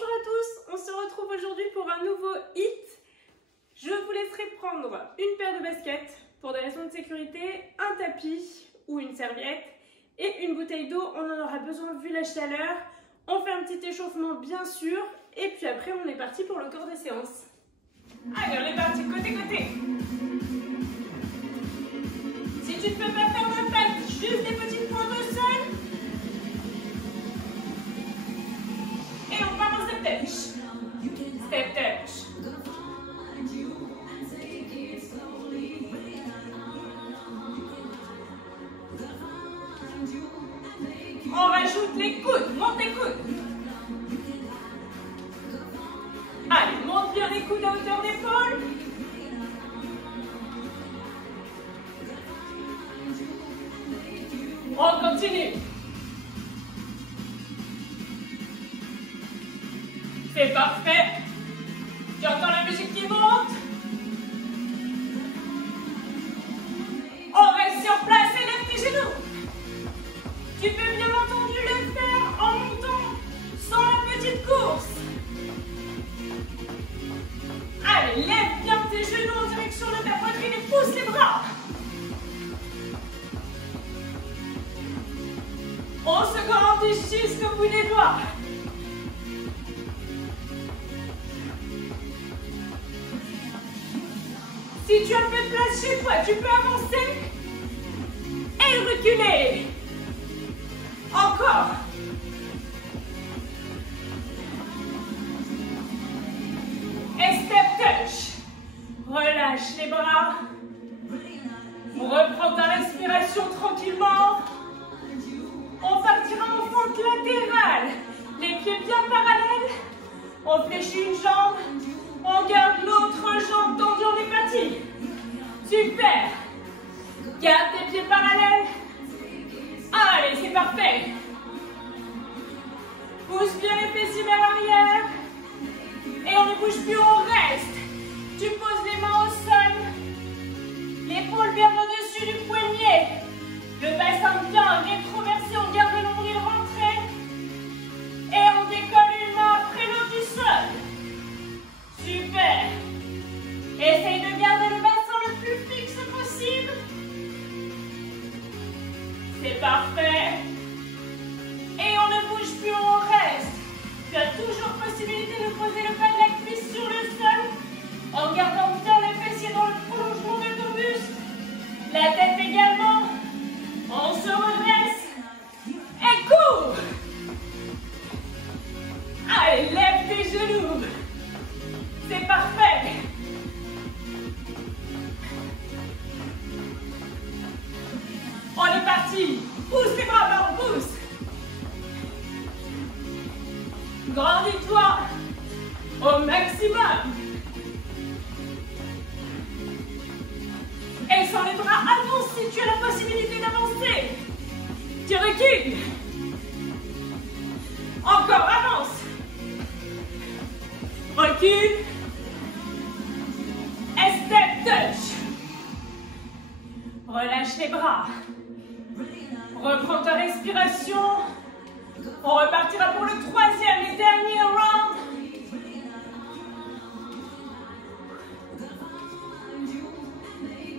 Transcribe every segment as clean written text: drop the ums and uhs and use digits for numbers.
Bonjour à tous, on se retrouve aujourd'hui pour un nouveau hit. Je vous laisserai prendre une paire de baskets pour des raisons de sécurité, un tapis ou une serviette et une bouteille d'eau, on en aura besoin vu la chaleur. On fait un petit échauffement bien sûr et puis après on est parti pour le corps de séance. Allez, on est parti côté. Si tu ne peux pas faire d'impact, juste des petites pointes au sol. Et on part en step touch. Step touch. On rajoute les coudes, monte les coudes. Allez, monte bien les coudes à hauteur d'épaule. On continue. C'est parfait. Tu entends la musique qui monte. On reste sur place et lève tes genoux. Tu peux bien entendu le faire en montant sans la petite course. Allez, lève bien tes genoux en direction de ta poitrine et pousse les bras. On se grandit jusqu'au bout des doigts. Si tu as un peu de place chez toi, tu peux avancer et reculer. Encore. Et step touch. Relâche les bras. Reprends ta respiration tranquillement. On partira en fente latérale. Les pieds bien parallèles. On fléchit une jambe. On garde l'autre jambe tendue, on est parti. Super. Garde tes pieds parallèles. Allez, c'est parfait. Pousse bien les fessiers vers l'arrière. Et on ne bouge plus, on reste. Tu poses les mains au sol. L'épaule bien au-dessus du poignet. Le bassin bien rétroversé, on garde le nombril rentré. Et on décolle une main après l'autre du sol. Super. Essaye de garder le bassin le plus fixe possible. C'est parfait. Et on ne bouge plus, on reste. Tu as toujours possibilité de poser le bas de la cuisse sur le sol en gardant bien les fessiers dans le prolongement de ton buste. La tête également. On se redresse. Et cours. Allez, lève tes genoux. C'est parfait. On est parti. Pousse les bras, par pousse. Grandis-toi au maximum. Et sans les bras, avance si tu as la possibilité d'avancer. Tu recules. Encore, avance. Recule. Et step touch. Relâche les bras. Reprends ta respiration. On repartira pour le troisième et dernier round.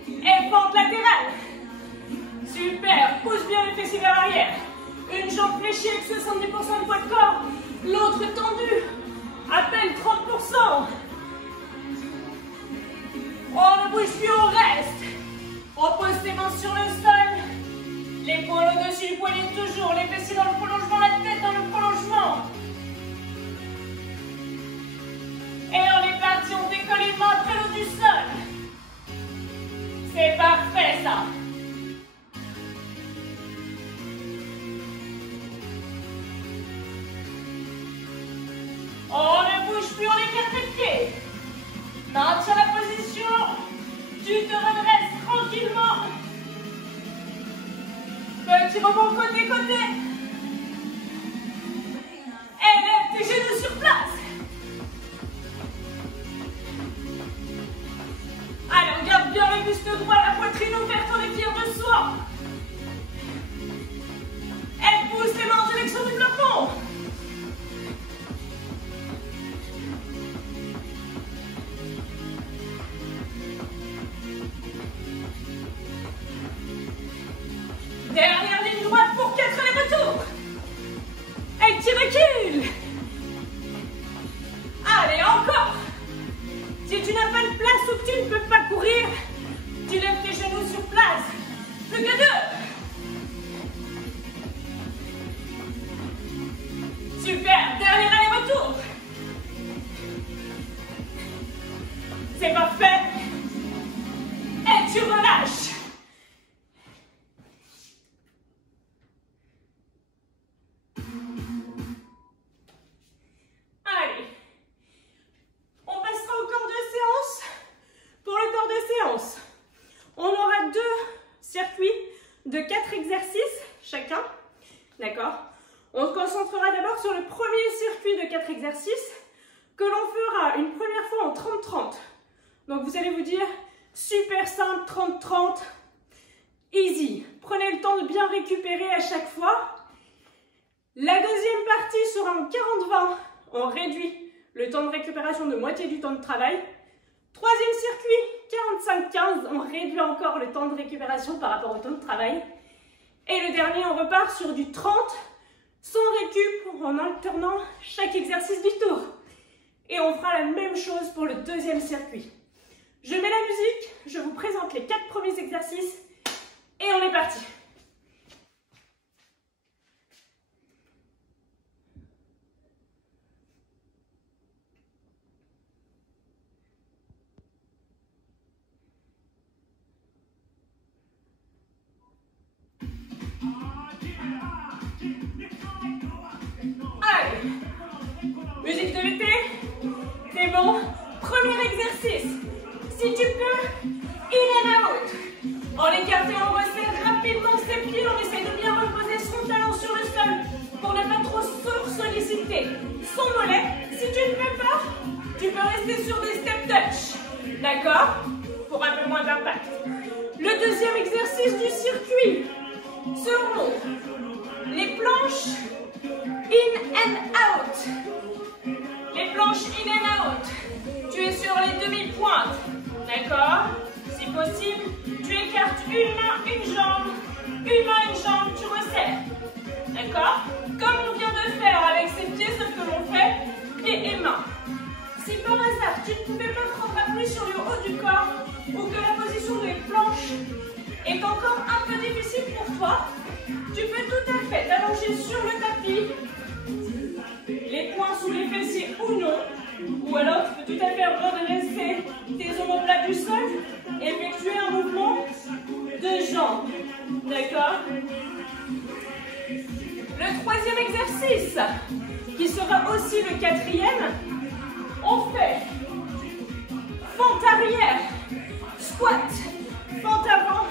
Et pente latérale. Super. Pousse bien les fessiers vers l'arrière. Une jambe fléchie avec 70% de poids de corps. L'autre tendue. À peine 30%. On ne bouge plus, on reste. On pose tes mains sur le sol. L'épaule au-dessus du poignet toujours. Les fessiers dans le prolongement, la tête dans le prolongement. Et on est parti, on décolle une main après l'autre du sol. C'est parfait ça. On ne bouge plus, on écarte les pieds. Maintiens la position. Tu te redresses tranquillement. Petit rebond côté. Et lève tes genoux sur place. Allez, on garde bien le buste droit, la poitrine ouverte, on étire de soi. Et pousse les mains en direction du plafond. tu n'as pas de place ou que tu ne peux pas courir, tu lèves tes genoux sur place. Plus que 2. Super, dernier aller-retour. C'est parfait. Et tu relâches. Allez. On passera au corps de séance. Pour le corps de séance, on aura 2 circuits de 4 exercices chacun. D'accord? On se concentrera d'abord sur le premier circuit de 4 exercices que l'on fera une première fois en 30-30. Donc vous allez vous dire, super simple, 30-30, easy. Prenez le temps de bien récupérer à chaque fois. La deuxième partie sera en 40-20. On réduit le temps de récupération de moitié du temps de travail. Troisième circuit, 45-15. On réduit encore le temps de récupération par rapport au temps de travail. Et le dernier, on repart sur du 30 sans récup en alternant chaque exercice du tour. Et on fera la même chose pour le deuxième circuit. Je mets la musique, je vous présente les 4 premiers exercices et on est parti. Allez, musique de l'été, c'est bon. Premier exercice, si tu peux, in and out. En écarté, on resserre rapidement ses pieds, on essaie de bien reposer son talon sur le sol pour ne pas trop solliciter son mollet. Si tu ne peux pas, tu peux rester sur des step touch, d'accord? Pour un peu moins d'impact. Le deuxième exercice du circuit seront les planches in and out. Les planches in and out. Tu es sur les demi-pointes, d'accord? Si possible, tu écartes une main, une jambe, tu resserres, d'accord? Comme on vient de faire avec ses pieds, sauf que l'on fait pieds et mains. Si par hasard, tu ne pouvais pas prendre appui sur le haut du corps ou que la position des planches est encore un peu difficile pour toi, tu peux tout à fait t'allonger sur le tapis, les poings sous les fessiers ou non, ou alors tu peux tout à fait redresser tes omoplates du sol et effectuer un mouvement de jambes, d'accord? Le troisième exercice, qui sera aussi le quatrième, on fait fente arrière, squat, fente avant,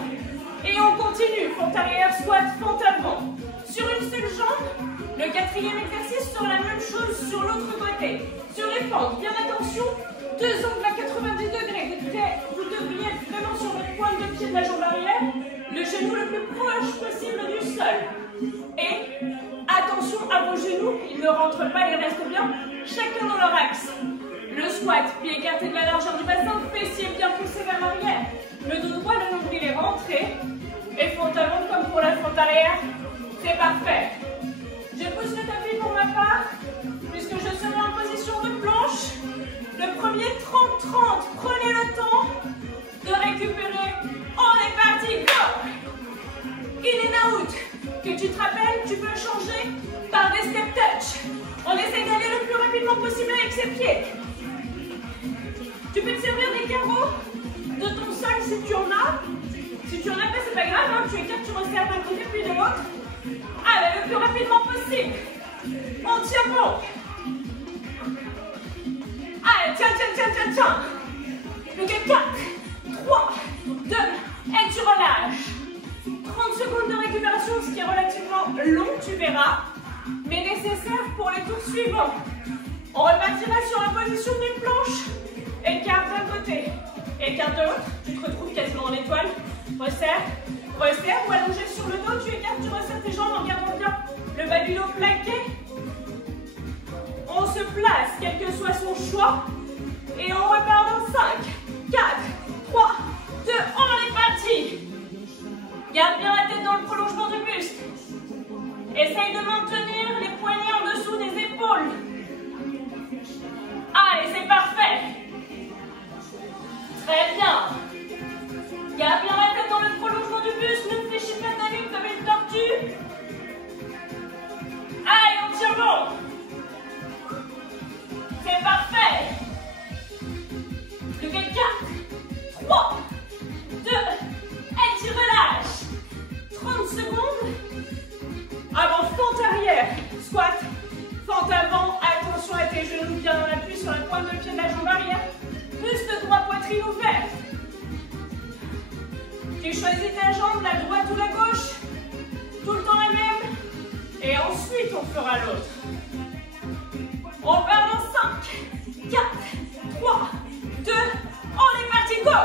et on continue, fente arrière, squat, fente avant. Sur une seule jambe, le quatrième exercice sera la même chose sur l'autre côté. Sur les fentes, bien attention, 2 angles à 90 degrés. Vous devriez être vraiment sur votre pointe de pied de la jambe arrière, le genou le plus proche possible du sol. Et attention à vos genoux, ils ne rentrent pas, ils restent bien, chacun dans leur axe. Le squat, pied écarté de la largeur du bassin, fessier bien poussé vers l'arrière. Le dos droit, le nombril est rentré. Et fente avant comme pour la fente arrière, c'est parfait. Je pousse le tapis pour ma part, puisque je serai en position de planche. Le premier 30-30, prenez le temps de récupérer. On est parti, go! In and out. Que tu te rappelles, tu peux changer par des step touch. On essaie d'aller le plus rapidement possible avec ses pieds. Tu peux te servir des carreaux de ton sol si tu en as. Si tu en as pas, c'est pas grave, hein. Tu écartes, tu resserres d'un côté puis de l'autre. Allez, le plus rapidement possible. On tient bon. Allez, tiens. Plus que 4, 3, 2, et tu relâches. 30 secondes de récupération, ce qui est relativement long, tu verras, mais nécessaire pour les tours suivants. On repartira sur la position des planches. Écarte d'un côté, écarte de l'autre. Tu te retrouves quasiment en étoile. Resserre, ou allongé sur le dos, tu écartes, tu resserres tes jambes en gardant bien le bas du dos plaqué. On se place, quel que soit son choix, et on repart dans 5, 4, 3, 2, on est parti. Garde bien la tête dans le prolongement du buste. Essaye de maintenir les poignets en dessous des épaules. Allez, c'est parfait. Très bien. Garde bien la tête dans le prolongement du buste, ne fléchis pas ta nuque comme une tortue. Allez, on tire bon. C'est parfait. Plus que 4, 3, 2, et tu relâches. 30 secondes. Avant, fente arrière. Squat, fente avant. Attention à tes genoux bien dans l'appui sur la pointe de pied de la jambe arrière. Buste droit, poitrine ouverte. Tu choisis ta jambe, la droite ou la gauche. Tout le temps la même. Et ensuite, on fera l'autre. On part dans 5, 4, 3, 2, on est parti, go!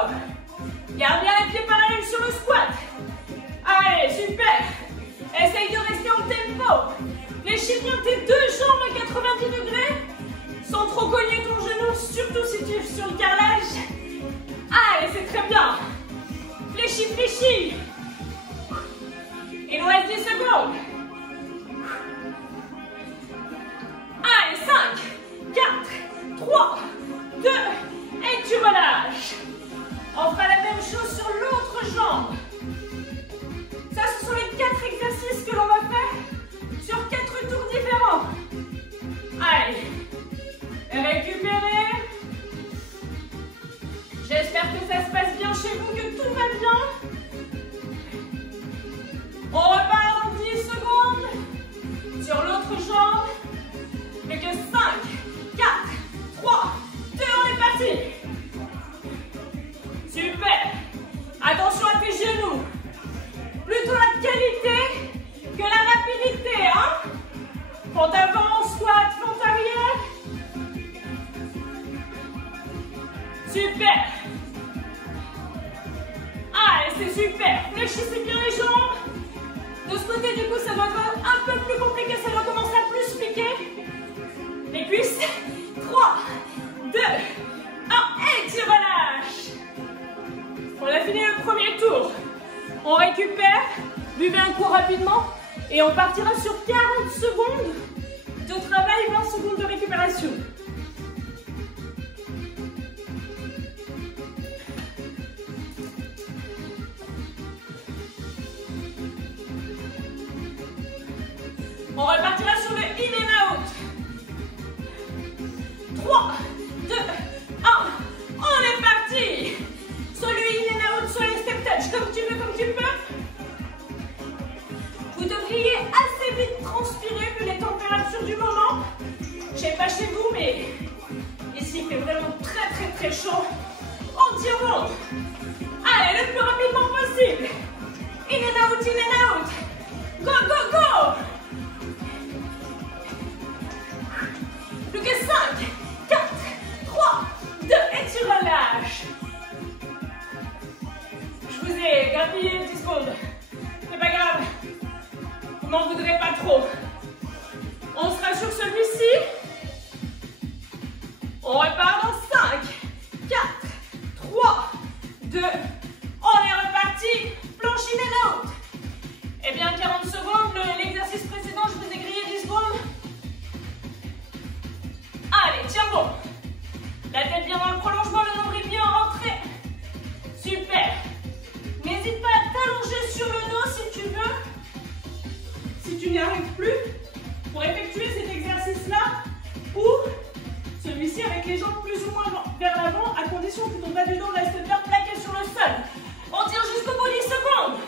Garde bien les pieds parallèles sur le squat. Allez, super. Essaye de rester en tempo. Fléchis bien tes deux jambes à 90 degrés, sans trop cogner ton genou, surtout si tu es sur le carrelage. Allez, c'est très bien. Fléchis, fléchis. Il nous reste 10 secondes. Allez, 5, 4, 3, 2, et tu relâches. On fera la même chose sur l'autre jambe. Ça, ce sont les 4 exercices que l'on va faire sur 4 tours différents. Allez, récupérez. J'espère que ça se passe bien chez vous, que tout va bien. On repart dans 10 secondes. Sur l'autre jambe. Plus que 5, 4, 3, 2, on est parti. Super. Attention à tes genoux. Plutôt la qualité que la rapidité, hein. Fente avant, squat, fente arrière. Super. Allez, c'est super. Fléchissez bien les jambes. De ce côté, du coup, ça doit être un peu plus compliqué. Ça doit commencer à plus piquer. Les cuisses. 3, 2, 1, et tu relâches. On a fini le premier tour. On récupère, buvez un coup rapidement et on partira sur 40 secondes de travail, 20 secondes de récupération. On repartira sur le in and out. 3, 2, 1, on est parti. Soit le in and out, soit les step touch, comme tu veux, comme tu peux. Vous devriez assez vite transpirer vu les températures du moment. Je sais pas chez vous, mais ici il fait vraiment très très très chaud. On tire bon. Allez, le plus rapidement possible. In and out, in and out. Go, go, go. Plus que 5, 4, 3, 2, et tu relâches. Je vous ai grappillé 10 secondes. C'est pas grave. Vous m'en voudrez pas trop. On sera sur celui-ci. On repart dans 5, 4, 3, 2, on est reparti. Planche in and out. Eh bien, 40 secondes. L'exercice précédent, je vous ai grillé 10 secondes. Allez, tiens bon. La tête bien dans le prolongement, le nombril bien rentré. Super. N'hésite pas à t'allonger sur le dos si tu veux. Si tu n'y arrives plus, pour effectuer cet exercice-là, ou celui-ci avec les jambes plus ou moins vers l'avant, à condition que ton bas du dos reste bien plaqué sur le sol. On tire jusqu'au bout 10 secondes.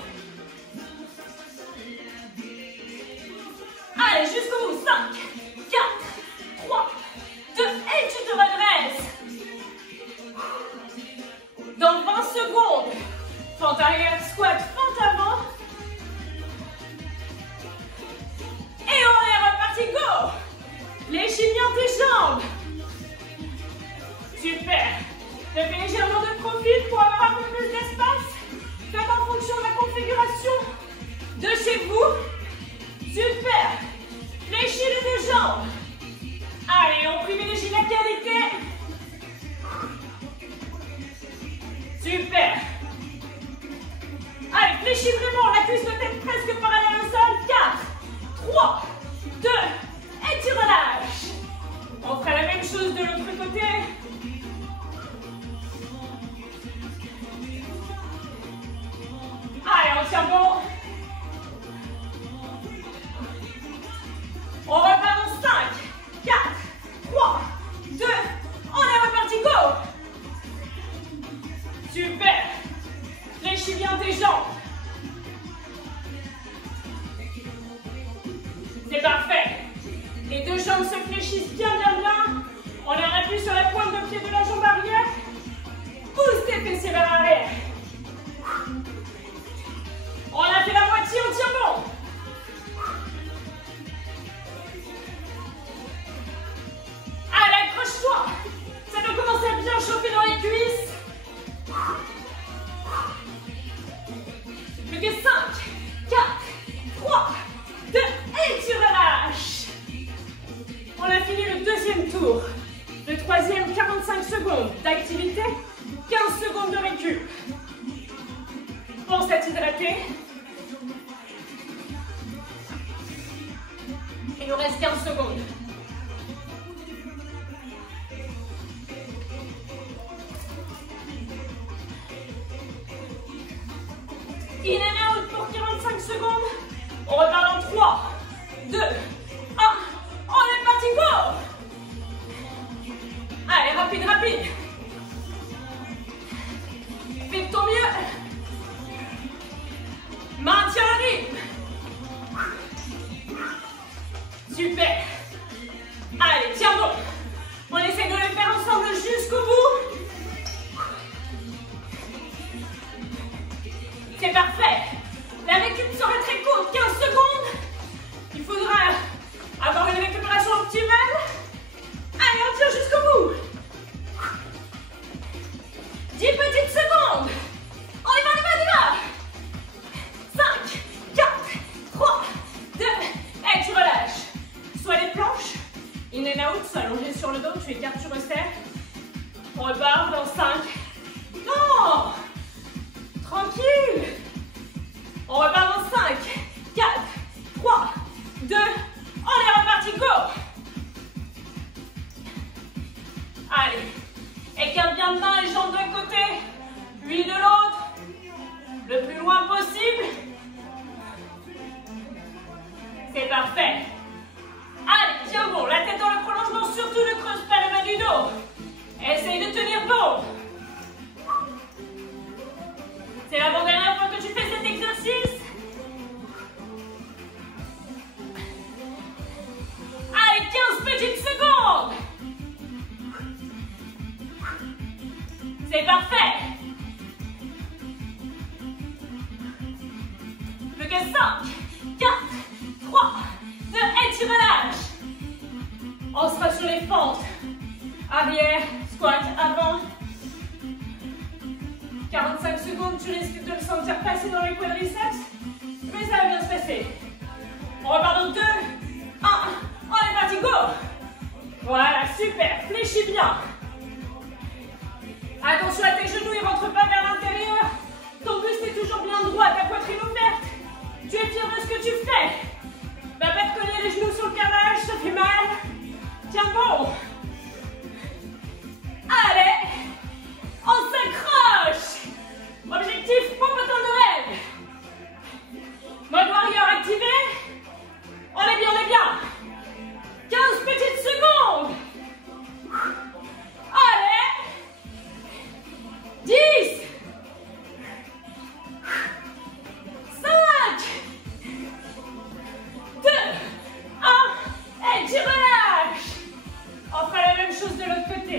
Allez, jusqu'au bout. 5, 4, 3, 2, et tu te redresses. Dans 20 secondes, fente arrière, squat, fente avant. Et on est reparti, go. Fléchis bien tes jambes. Super. Levez légèrement de profil pour avoir un peu plus d'espace. Faites en fonction de la configuration de chez vous. Super. Fléchis les deux jambes. Allez, on privilégie la qualité. Super. Allez, fléchis vraiment. La cuisse doit être presque parallèle au sol. 4, 3, 2, et tu relâches. On fera la même chose de l'autre côté. secondes d'activité, 15 secondes de récup. Pense à t'hydrater. Il nous reste 15 secondes. In and out pour 45 secondes. On repart dans 3, 2, 1. On est parti, go! Allez, rapide, rapide. Fais de ton mieux. Maintiens le rythme. Super. Allez, tiens bon. On essaie de le faire ensemble jusqu'au bout. C'est parfait. La récup sera très courte, 15 secondes. Il faudra avoir une récupération optimale. Allez, on tire jusqu'au bout. 10 petites secondes. On y va, on y va, on y va. 5, 4, 3, 2, et tu relâches. Soit les planches, in and out, soit allongé sur le dos, tu écartes, tu resserres. On repart dans 5. Non! Tranquille. On repart dans 5, 4, 3, 2, on est reparti, go! Allez, écarte bien de main et jambes d'un côté, puis de l'autre, le plus loin possible. C'est parfait. Allez, tiens bon, la tête dans le prolongement, surtout ne creuse pas le bas du dos. Essaye de tenir bon. C'est l'avant-dernière fois que tu fais cet exercice. Allez, 15 petites secondes. C'est parfait. Plus que 5, 4, 3, 2, et tu relâches. On sera sur les fentes. Arrière, squat, avant. 45 secondes, tu risques de le sentir passer dans les quadriceps, mais ça va bien se passer. On repart dans 2, 1, on est parti, go! Voilà, super, fléchis bien. Attention à tes genoux, ils ne rentrent pas vers l'intérieur. Ton buste est toujours bien droit, ta poitrine ouverte. Tu es fier de ce que tu fais. Va pas te cogner les genoux sur le carrelage, ça fait mal. Tiens bon. Allez, on s'accroche. Objectif, popotin de rêve. Mode warrior activé. On est bien, on est bien. 15 petites secondes. Allez. 10. 5. 2. 1. Et tu relâches. On fera la même chose de l'autre côté.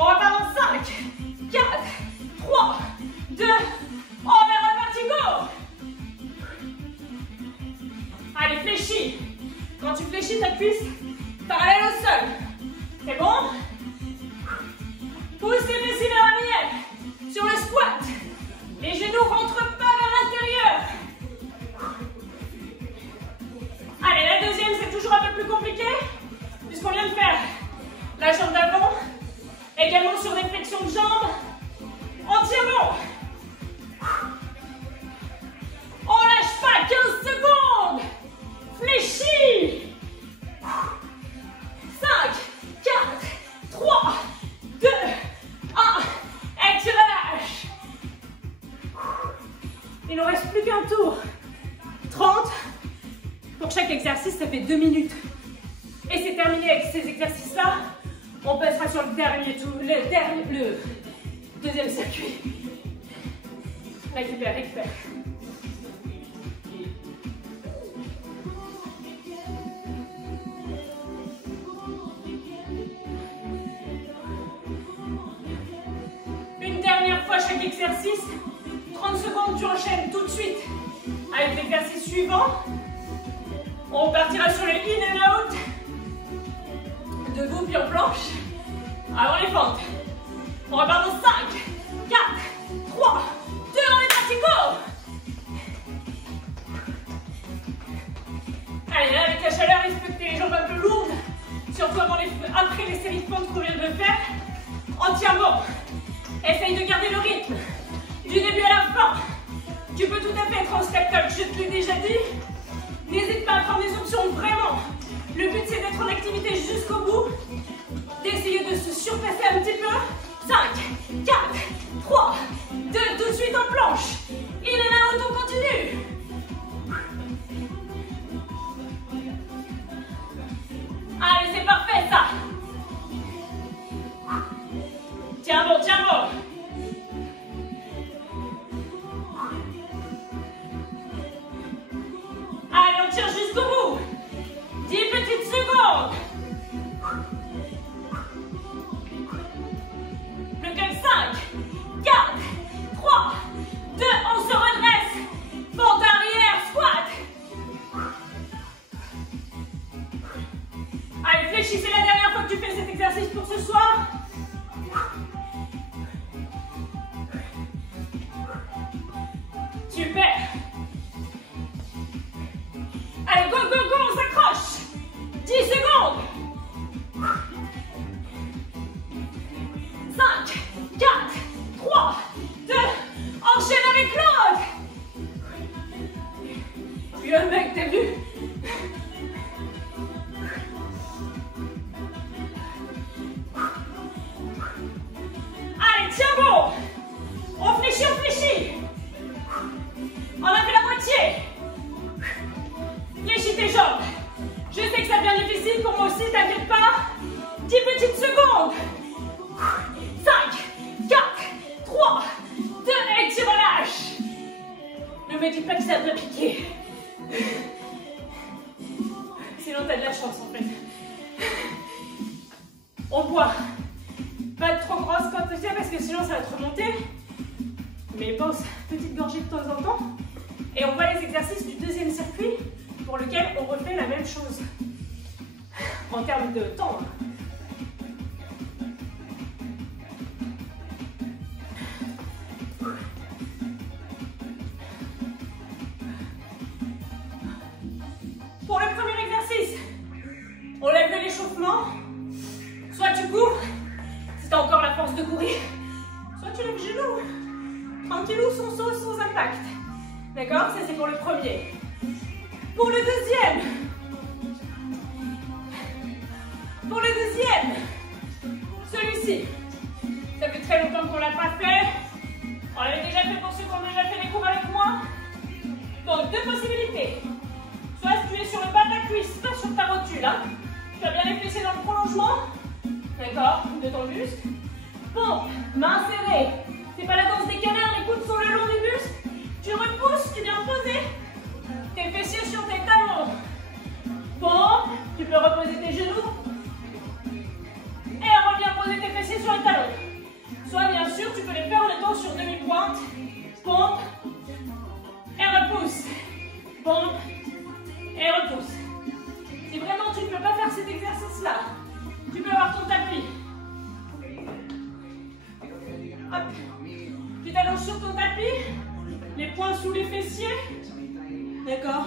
On repart dans 5, 4, 3, 2, on est reparti, go! Allez, fléchis. Quand tu fléchis, ta cuisse parallèle au sol. C'est bon? Pousse les fessiers vers l'arrière. Sur le squat, les genoux ne rentrent pas vers l'intérieur. Allez, la deuxième, c'est toujours un peu plus compliqué, puisqu'on vient de faire la jambe d'avant. Également sur des flexions de jambes. On tient bon. On lâche pas, 15 secondes. Fléchis. 5, 4, 3, 2, 1. Et tu relâches. Il ne nous reste plus qu'un tour. 30. Pour chaque exercice, ça fait 2 minutes. Et c'est terminé avec ces exercices-là. On passera sur le dernier tour, le deuxième circuit. Récupère, récupère. Une dernière fois chaque exercice. 30 secondes, tu enchaînes tout de suite avec l'exercice suivant. On partira sur le in and out. Debout puis en planche. Avant les fentes. On repart dans 5, 4, 3, 2, on est parti, go! Allez, là, avec la chaleur, respectez les jambes un peu lourdes. Surtout après les séries de pentes qu'on vient de faire. En tient bon. Essaye de garder le rythme. Du début à la fin. Tu peux tout à fait être en step touch, je te l'ai déjà dit. N'hésite pas à prendre des options, vraiment. Le but, c'est d'être en activité jusqu'au bout. D'essayer de se surpasser un petit peu. 5, 4, 3, 2, tout de suite en planche. In and out, on continue. Allez, c'est parfait ça. Tiens bon, tiens bon. Allez, on tire jusqu'au bout. 10 petites secondes. Plus que 5, 4, 3, 2, on se redresse. Pente arrière, squat. Allez, fléchissez la dernière fois que tu fais cet exercice pour ce soir. Super. Allez, go, go, go, on s'accroche. 10 secondes. 5, 4, 3, 2, enchaîne avec l'autre. Le mec, t'as vu? Allez, tiens bon. On fléchit, on fléchit. On a fait la moitié. Fléchis tes jambes. Je sais que ça devient difficile pour moi aussi, t'inquiète pas. 10 petites secondes. 5, 4, 3, 2, et tu relâches. Ne me dis pas que ça doit piquer. Sinon, t'as de la chance en fait. On boit. Pas de trop grosse quantité parce que sinon ça va te remonter. Mais pense, petite gorgée de temps en temps. Et on voit les exercices du deuxième circuit pour lequel on refait la même chose. En termes de temps. Pour le premier exercice, on lève de l'échauffement. Soit tu cours, si tu as encore la force de courir, soit tu lèves le genou. Tranquillou, sans saut, sans impact. D'accord? Ça, c'est pour le premier. Pour le deuxième. Pour le deuxième. Celui-ci. Ça fait très longtemps qu'on ne l'a pas fait. On l'avait déjà fait pour ceux qui ont déjà fait les cours avec moi. Donc, deux possibilités. Soit tu es sur le bas de la cuisse, soit sur ta rotule. Hein. Tu as bien les fessiers dans le prolongement. D'accord? De ton buste. Pompe, main serrée. C'est pas la danse des canards, les coudes sont le long du buste. Tu repousses, tu viens poser tes fessiers sur tes talons. Pompe, tu peux reposer tes genoux. Et reviens poser tes fessiers sur les talons. Soit bien sûr, tu peux les faire en étant sur demi-pointe. Pompe et repousse. Pompe et repousse. Si vraiment tu ne peux pas faire cet exercice-là, tu peux avoir ton tapis. Hop. Tu t'allonges sur ton tapis, les poings sous les fessiers. D'accord?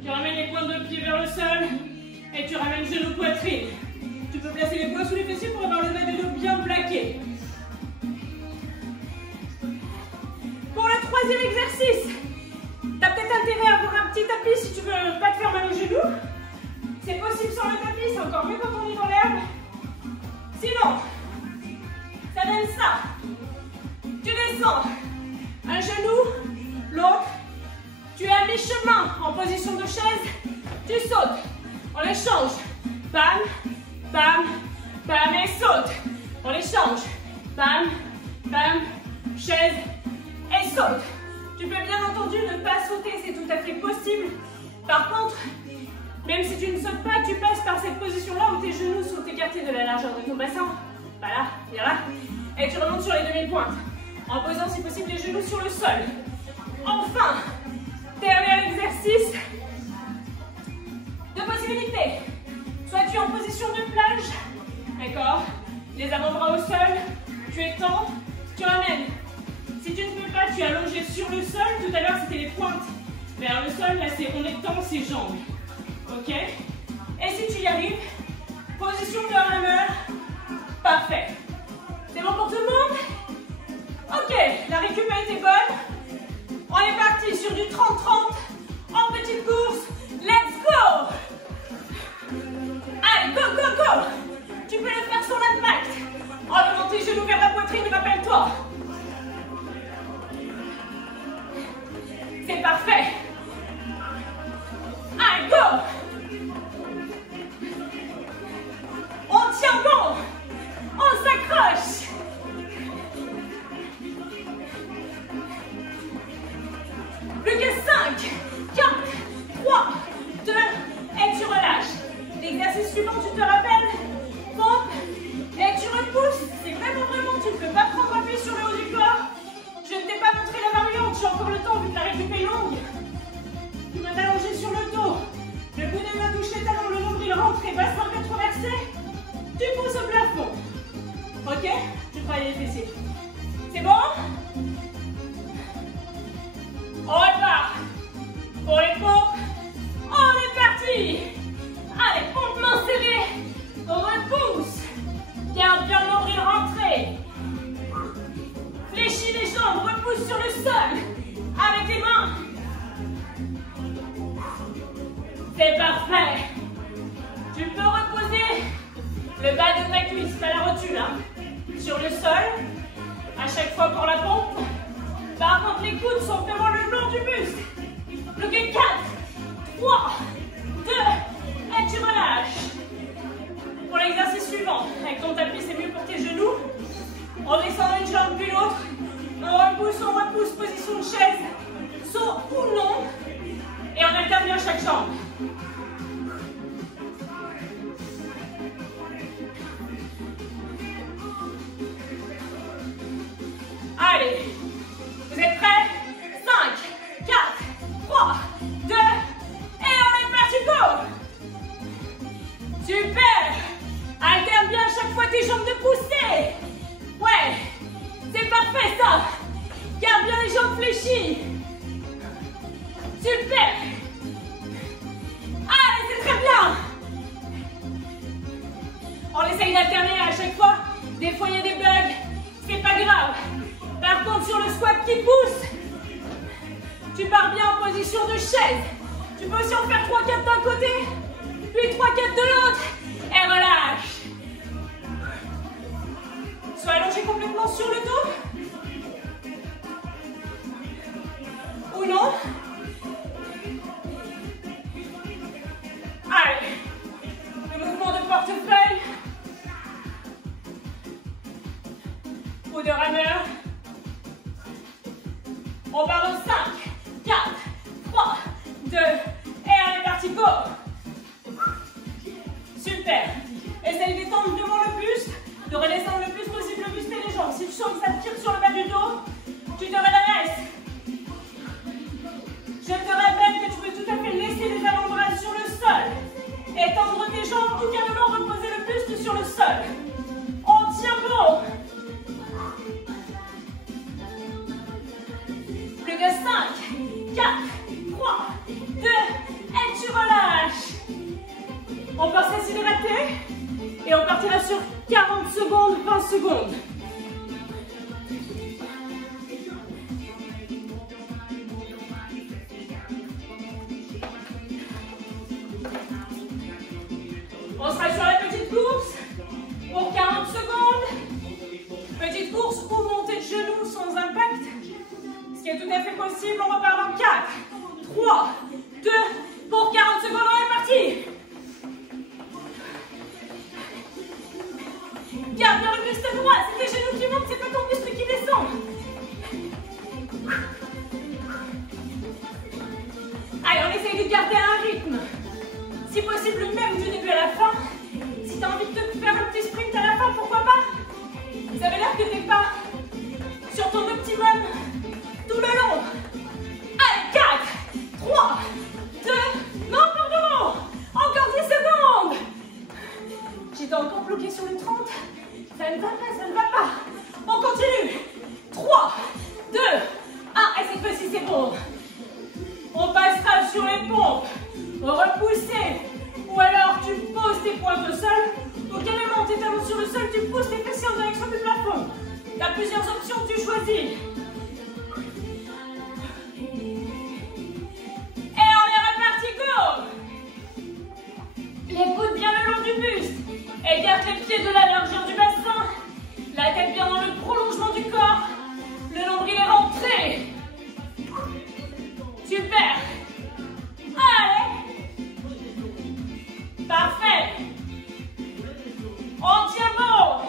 Tu ramènes les pointes de pied vers le sol et tu ramènes genou poitrine. Tu peux placer les poings sous les fessiers pour avoir le bas de dos bien plaqué. Pour le troisième exercice, tu as peut-être intérêt à avoir un petit tapis si tu veux pas te faire mal aux genoux. C'est possible sans le tapis, c'est encore mieux quand on est dans l'herbe. Sinon, ça donne ça. Tu descends, un genou, l'autre. Tu es à mi-chemin en position de chaise. Tu sautes. On les change. Bam, bam, bam et saute. On les change. Bam, bam, chaise et saute. Tu peux bien entendu ne pas sauter, c'est tout à fait possible. Par contre, même si tu ne sautes pas, tu passes par cette position-là où tes genoux sont écartés de la largeur de ton bassin. Voilà, viens là. Et tu remontes sur les demi-pointes. En posant si possible les genoux sur le sol. Enfin, dernier exercice. Deux possibilités. Soit tu es en position de plage. D'accord? Les avant-bras au sol. Tu étends. Tu ramènes. Si tu ne peux pas, tu es allongé sur le sol. Tout à l'heure, c'était les pointes vers le sol. Là, c'est on étend ses jambes. Ok? Et si tu y arrives, position de hammer. Parfait. C'est bon pour tout le monde? Ok, la récup a été bonne. On est parti sur du 30-30 en petite course. Let's go! Allez, go, go, go! Tu peux le faire sur l'impact. En levant tes genoux vers la poitrine, rappelle-toi. C'est parfait. Allez, go! On tient bon. On s'accroche. Plus que 5, 4, 3, 2, et tu relâches. L'exercice suivant, tu te rappelles, pompe, et tu repousses. C'est vraiment, tu ne peux pas prendre appui sur le haut du corps. Je ne t'ai pas montré la variante, j'ai encore le temps vu que la récup est longue. Tu vas t'allonger sur le dos. Le bout des mains touche les talons, le nombril rentre et bassin rétroversé. Tu pousses au plafond. Ok? Tu travailles les fessiers. C'est bon? On repart. Pour les pompes, on est parti. Allez, pompe main serrée. On repousse. Garde bien le nombril rentré. Fléchis les jambes, repousse sur le sol. Avec les mains. C'est parfait. Tu peux reposer le bas de ta cuisse, pas la rotule, hein, sur le sol. À chaque fois pour la pompe. Par contre, les coudes sont vraiment le long du buste. Plus que 4, 3, 2, et tu relâches. Pour l'exercice suivant, avec ton tapis, c'est mieux pour tes genoux. On descend une jambe puis l'autre. On repousse, position de chaise, saut ou non. Et on alterne bien chaque jambe. Allez, vous êtes prêts? 5, 4, 3, 2, et on est parti, go! Super! Alterne bien à chaque fois tes jambes de poussée. Ouais, c'est parfait ça. Garde bien les jambes fléchies. Super! Allez, c'est très bien! On essaye d'alterner à chaque fois. Des fois, il y a des bugs. C'est pas grave. Par contre, sur le squat qui pousse, tu pars bien en position de chaise. Tu peux aussi en faire 3-4 d'un côté, puis 3-4 de l'autre, et relâche. Sois allongé complètement sur le dos. Ou non. Allez. Le mouvement de portefeuille. Ou de rameur. On part au 5, 4, 3, 2, et on est parti, go! Super! Essaye d'étendre devant le buste, de redescendre le plus possible le buste et les jambes. Si tu sens que ça tire sur le bas du dos, tu te redresses. Je te rappelle que tu peux tout à fait laisser les avant-bras sur le sol. Étendre tes jambes ou carrément reposer le buste sur le sol. On tient bon. Plus que 5, 4, 3, 2, et tu relâches. On pense à s'hydrater et on partira sur 40 secondes, 20 secondes. On sera sur la petite course pour 40 secondes. Petite course ou montée de genoux sans impact. Ce qui est tout à fait possible, on repart dans 4, 3, 2, pour 40 secondes, on est parti. Garde bien le buste droit, c'est tes genoux qui montent, c'est pas ton buste qui descend. Allez, on essaye de garder un rythme. Si possible, même du début à la fin. Si tu as envie de te faire un petit sprint à la fin, pourquoi pas. Ça avait l'air que t'es pas sur ton optimum tout le long. Allez, 4, 3, Tu as plusieurs options, tu choisis. Et on est reparti, go! Les coudes bien le long du buste. Écarte les pieds de la largeur du bassin. La tête bien dans le prolongement du corps. Le nombril est rentré. Super. Allez. Parfait. On tient bon.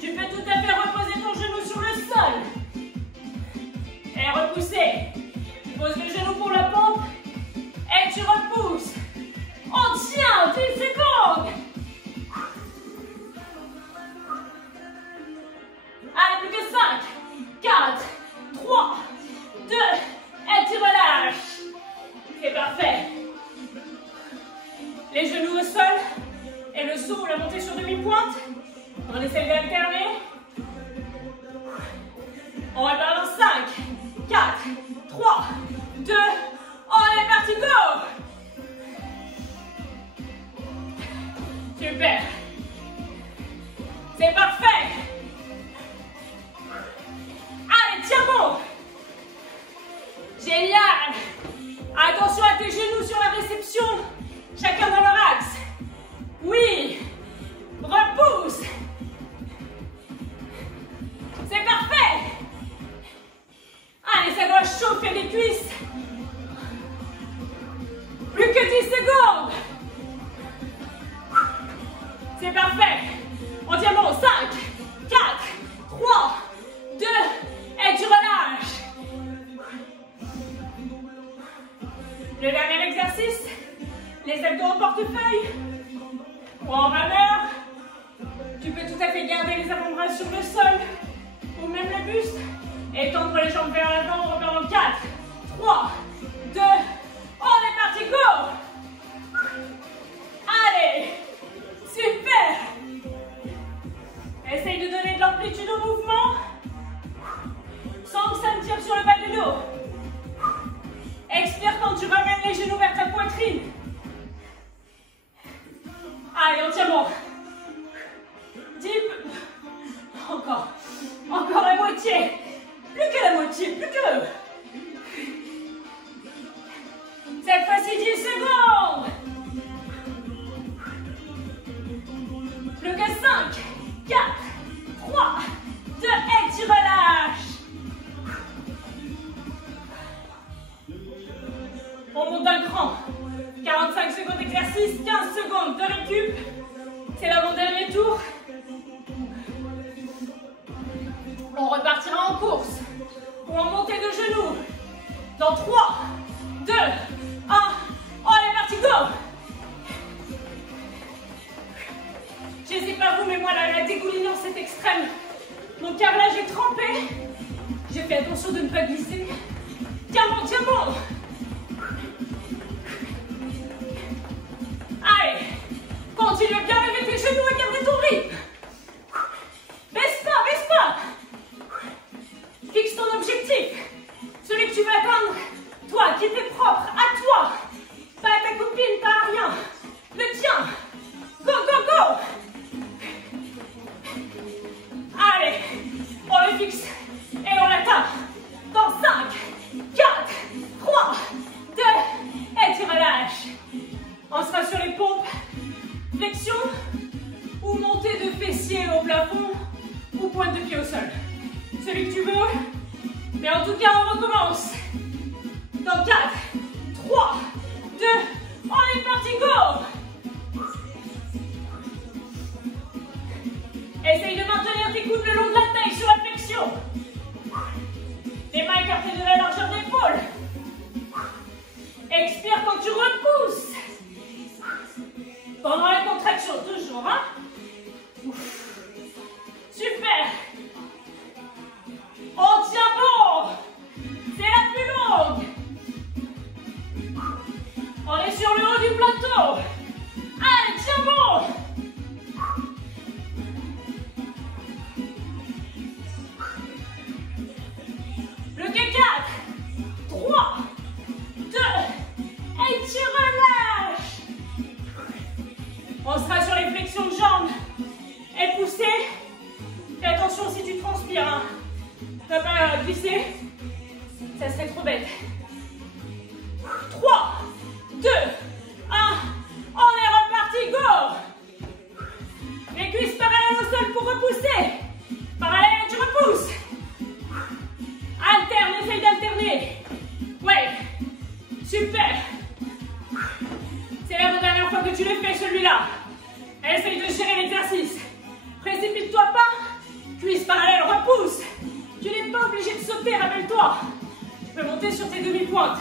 Tu peux tout à fait reposer ton genou sur le sol. Et repousser. Tu poses le genou pour la pompe. Et tu repousses. On tient 10 secondes. Allez, plus que 5, 4, 3, 2, et tu relâches. C'est parfait. Les genoux au sol et le saut ou la montée sur demi-pointe. On essaie d'alterner. On repart dans 5, 4, 3, 2, on est parti, go! Super. C'est parfait. Allez, tiens bon. Génial. Attention à tes genoux sur la réception. Chacun dans leur axe. Oui. Repousse. C'est parfait. Allez, ça doit chauffer les cuisses. Plus que 10 secondes. C'est parfait. On tient bon. 5, 4, 3, 2, et tu relâches. Le dernier exercice, les abdos au portefeuille ou en rameur. Tu peux tout à fait garder les avant-bras sur le sol ou même le buste et tendre les jambes vers l'avant. On repart en 4, 3, 2, on est parti, go! Allez, super! Essaye de donner de l'amplitude au mouvement sans que ça ne tire sur le bas du dos. Expire quand tu ramènes les genoux vers ta poitrine. Allez, on tient bon. 10. Encore la moitié. Plus que la moitié, plus que. Cette fois-ci, 10 secondes. Plus que 5, 4, 3, 2, et tu relâches. On monte d'un cran. 45 secondes d'exercice, 15 secondes de récup. C'est l'avant-dernier tour. On repartira en course ou en montée de genoux. Dans 3, 2, 1. On est parti, go! Je ne sais pas vous, mais moi, la dégoulinance est extrême. Mon carrelage est trempé. J'ai fait attention de ne pas glisser. Tiens bon, tiens bon. Allez, continue à bien lever tes genoux et garder ton rythme. Baisse pas, baisse pas. Fixe ton objectif. Celui que tu veux atteindre, toi, qui t'est propre, à toi. Pas à ta copine, pas à rien. Le tien. Go, go, go. Allez, on le fixe et on l'atteint. Dans 5, 4, 3, 2, et tu relâches. On sera sur les pompes, flexion ou montée de fessiers au plafond ou pointe de pied au sol. Celui que tu veux, mais en tout cas on recommence. Dans 4, 3, 2, on est parti, go! Essaye de maintenir tes coudes le long de la taille sur la flexion. Les mains écartées de la largeur d'épaule. Expire quand tu repousses. Pendant la contraction, toujours, hein? Super! On tient bon! C'est la plus longue! On est sur le haut du plateau! Allez, tiens bon! Plus que 4, 3, 2, et tu relâches! On sera sur les flexions de jambes et pousser. Fais attention si Tu vas pas glisser. Ça serait trop bête. 3, 2, 1. On est reparti, go! Les cuisses parallèles au sol pour repousser. Parallèle, tu repousses. Alterne, essaye d'alterner. Ouais, super. C'est la dernière fois que tu le fais, celui-là. Essaye de gérer l'exercice. Précipite-toi pas. Cuisses parallèles, repousse. Tu n'es pas obligé de sauter, rappelle-toi. Tu peux monter sur tes demi-pointes.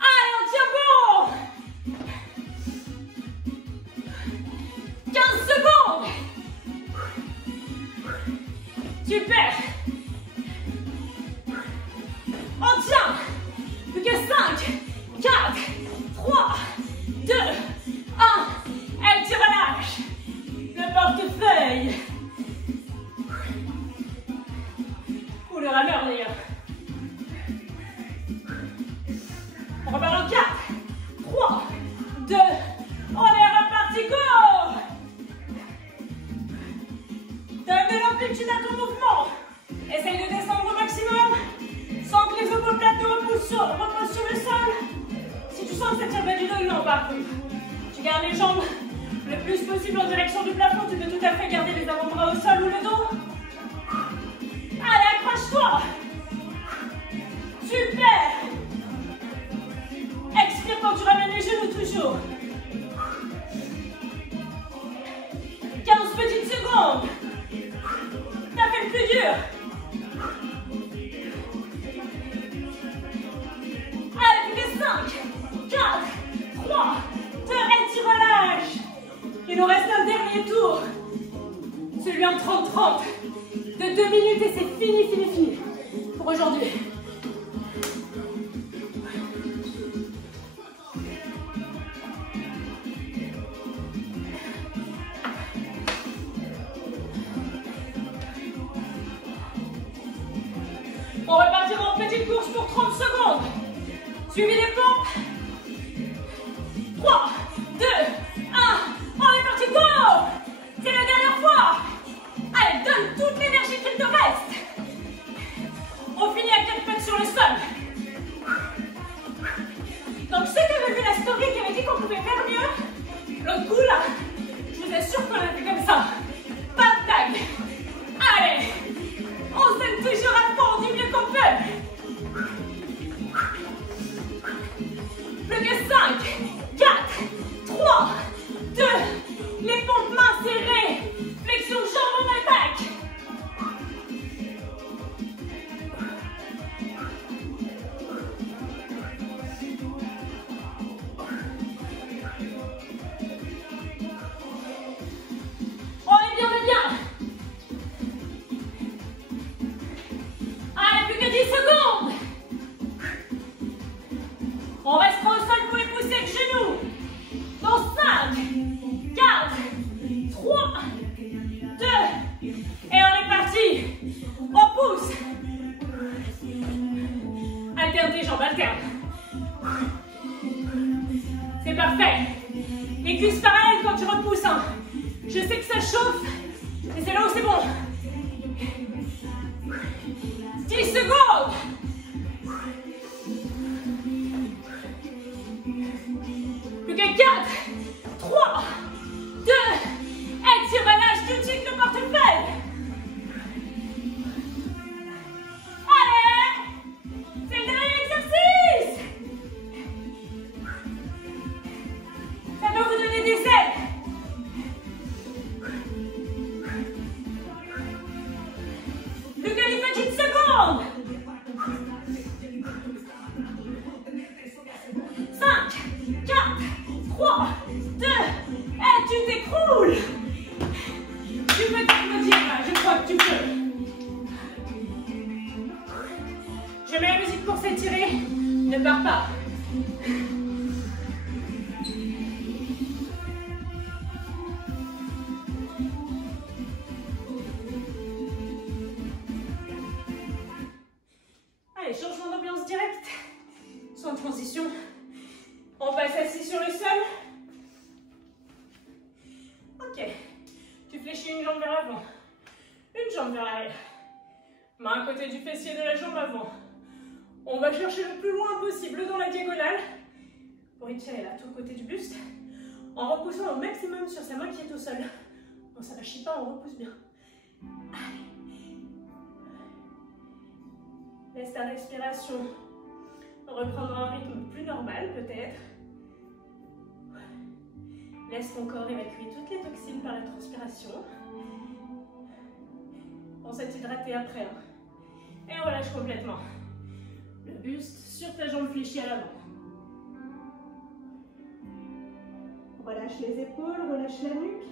Allez, on tient bon. 15 secondes. Super. On tient. Plus que 5, 4, 3, 2, 1. Et tu relâches. Le portefeuille. Ou le rameur d'ailleurs. On repart en 4, 3, 2, on est reparti, go! Donne de l'amplitude à ton mouvement. Essaye de descendre au maximum sans que les omoplates ne reposent sur le sol. Si tu sens que ça tire pas du dos, non par contre. Tu gardes les jambes le plus possible en direction du plafond. Tu peux tout à fait garder les avant-bras au sol ou le dos. Allez, accroche-toi. Super. Expire quand tu ramènes les genoux toujours. 15 petites secondes. T'as fait le plus dur. Allez, plus que 5, 4, 3, 2, et tu relâches. Il nous reste un dernier tour. Celui en 30-30. De 2 minutes et c'est fini pour aujourd'hui. On va partir en petite course pour 30 secondes. Suivi des pompes. 3, 2, 1. On est parti, go! C'est la dernière fois. Allez, donne toute l'énergie qu'il te reste. On finit à 4 pattes sur le sol. Donc ceux qui avaient vu la story qui avait dit qu'on pouvait faire mieux, l'autre coup là, je vous assure qu'on a fait comme ça. Pas de tag. Allez, on s'aime toujours à fond du mieux qu'on peut. Plus que 5, 4, 3, 2, les pompes mains serrées, flexion de jambes en attaque. On est bien. Allez, plus que 10 secondes. On restera au sol pour les pousser avec genoux. Dans 5, 4, 3, 2, et on est parti. On pousse. Alterne tes jambes, alterne. C'est parfait. Les cuisses parallèles quand tu repousses. Hein. Je sais que ça chauffe, mais c'est là où c'est bon. 10 secondes. Plus que 4, 3, 2, et tu relâches tout de suite le portefeuille. Allez, c'est le dernier exercice. Ça va vous donner des ailes. Plus que des petites secondes. 5, 4, 3, 2, et tu t'écroules. Tu peux t'applaudir là, je crois que tu peux. Je mets la musique pour s'étirer, ne pars pas. Allez, changement d'ambiance direct, sans transition. On passe assis sur le sol. Ok. Tu fléchis une jambe vers l'avant, une jambe vers l'arrière. Main à côté du fessier de la jambe avant. On va chercher le plus loin possible dans la diagonale pour étirer là tout le côté du buste en repoussant au maximum sur sa main qui est au sol. On ne lâche pas, on repousse bien. Allez. Laisse ta respiration reprendre un rythme plus normal peut-être. Laisse ton corps évacuer toutes les toxines par la transpiration. Pense à t'hydrater après. Et relâche complètement. Le buste sur ta jambe fléchie à l'avant. Relâche les épaules, relâche la nuque.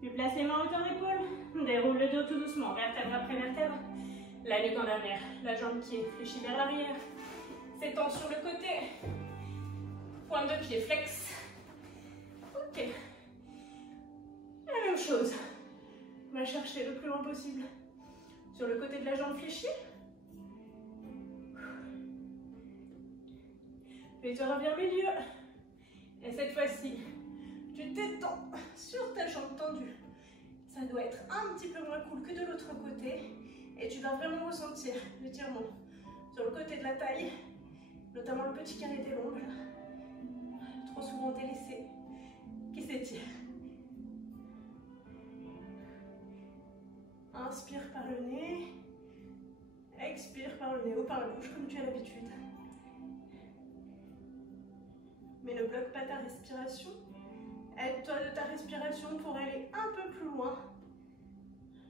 Puis place les mains en hauteur d'épaule. Déroule le dos tout doucement, vertèbre après vertèbre. La nuque en arrière, la jambe qui est fléchie vers l'arrière. S'étend sur le côté. Pointe de pied flex. Ok. La même chose. On va chercher le plus loin possible sur le côté de la jambe fléchie. Puis tu reviens au milieu. Et cette fois-ci, tu t'étends sur ta jambe tendue. Ça doit être un petit peu moins cool que de l'autre côté. Et tu vas vraiment ressentir l'étirement sur le côté de la taille, notamment le petit carré des lombes, trop souvent délaissé, qui s'étire. Inspire par le nez, expire par le nez ou par la bouche comme tu as l'habitude. Mais ne bloque pas ta respiration. Aide-toi de ta respiration pour aller un peu plus loin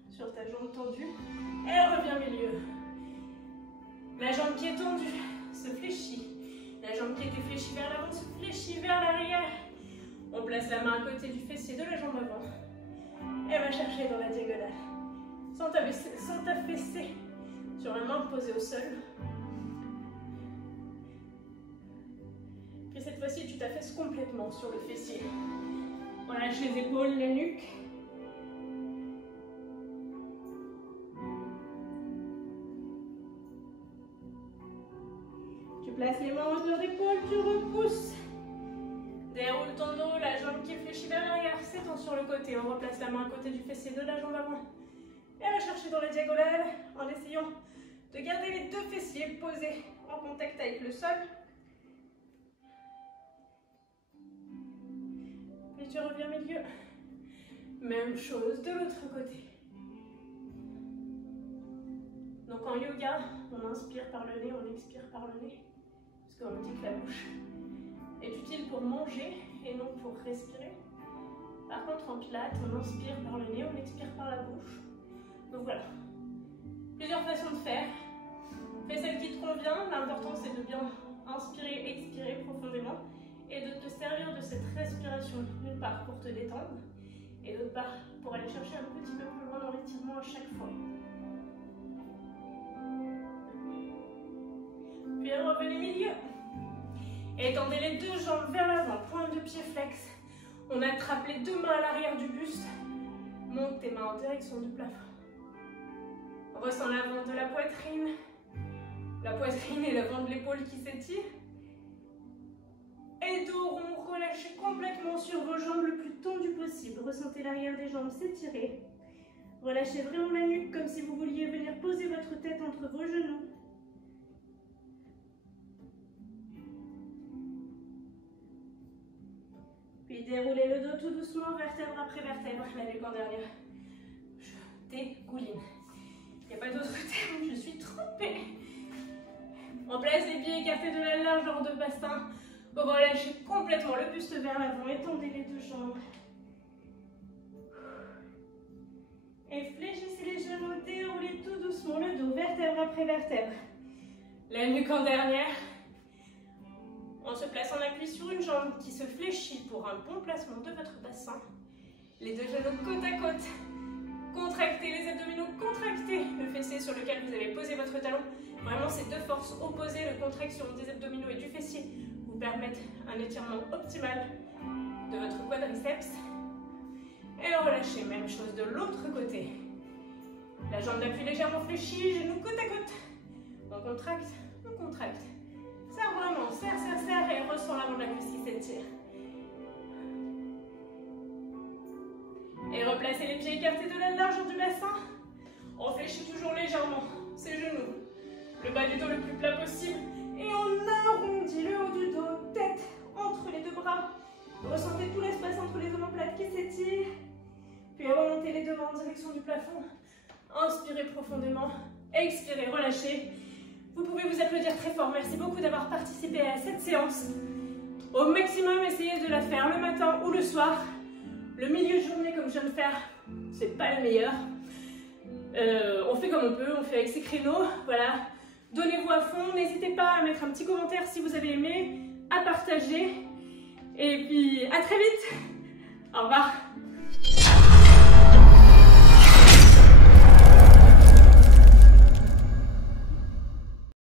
sur ta jambe tendue. Et reviens au milieu. La jambe qui est tendue se fléchit. La jambe qui était fléchie vers l'avant se fléchit vers l'arrière. On place la main à côté du fessier de la jambe avant. Et va chercher dans la diagonale. Sans t'affaisser sur la main posée au sol. Puis cette fois-ci, tu t'affaisses complètement sur le fessier. Relâche les épaules, la nuque. Tu places les mains en hauteur d'épaule, tu repousses. Déroule ton dos, la jambe qui est fléchie vers l'arrière, s'étend sur le côté. On replace la main à côté du fessier de la jambe avant. Et on va chercher dans la diagonale en essayant de garder les deux fessiers posés en contact avec le sol. Puis tu reviens au milieu. Même chose de l'autre côté. Donc en yoga, on inspire par le nez, on expire par le nez. Parce qu'on dit que la bouche est utile pour manger et non pour respirer. Par contre en pilates, on inspire par le nez, on expire par la bouche. Donc voilà, plusieurs façons de faire. Fais celle qui te convient. L'important c'est de bien inspirer, expirer profondément et de te servir de cette respiration d'une part pour te détendre et d'autre part pour aller chercher un petit peu plus loin dans l'étirement à chaque fois. Puis revenez au milieu. Étendez les deux jambes vers l'avant, pointe de pied flex. On attrape les deux mains à l'arrière du buste. Monte tes mains en direction du plafond. Ressens l'avant de la poitrine et l'avant de l'épaule qui s'étire. Et dos rond, relâchez complètement sur vos jambes le plus tendu possible. Ressentez l'arrière des jambes s'étirer. Relâchez vraiment la nuque comme si vous vouliez venir poser votre tête entre vos genoux. Puis déroulez le dos tout doucement, vertèbre après vertèbre, la nuque en derrière. Je dégouline. Il n'y a pas d'autre terme, je suis trempée. On place les pieds écartés de la largeur de bassin. Vous relâchez complètement le buste vers l'avant, étendez les deux jambes. Et fléchissez les genoux, déroulez tout doucement le dos, vertèbre après vertèbre. La nuque en dernière. On se place en appui sur une jambe qui se fléchit pour un bon placement de votre bassin. Les deux genoux côte à côte. Contractez les abdominaux, contractez le fessier sur lequel vous avez posé votre talon. Vraiment, ces deux forces opposées, la contraction des abdominaux et du fessier, vous permettent un étirement optimal de votre quadriceps. Et relâchez, même chose de l'autre côté. La jambe d'appui légèrement fléchie, genoux côte à côte. On contracte, on contracte. Serre vraiment, serre, serre, serre et ressens l'avant de la cuisse qui s'étire. placer les pieds écartés de la largeur du bassin. On fléchit toujours légèrement ses genoux. Le bas du dos le plus plat possible. Et on arrondit le haut du dos, tête entre les deux bras. Ressentez tout l'espace entre les omoplates qui s'étirent. Puis remontez les deux mains en direction du plafond. Inspirez profondément. Expirez, relâchez. Vous pouvez vous applaudir très fort. Merci beaucoup d'avoir participé à cette séance. Au maximum, essayez de la faire le matin ou le soir. Le milieu de journée, comme je viens de faire, c'est pas le meilleur. On fait comme on peut, on fait avec ses créneaux. Voilà. Donnez-vous à fond. N'hésitez pas à mettre un petit commentaire si vous avez aimé, à partager. Et puis, à très vite. Au revoir.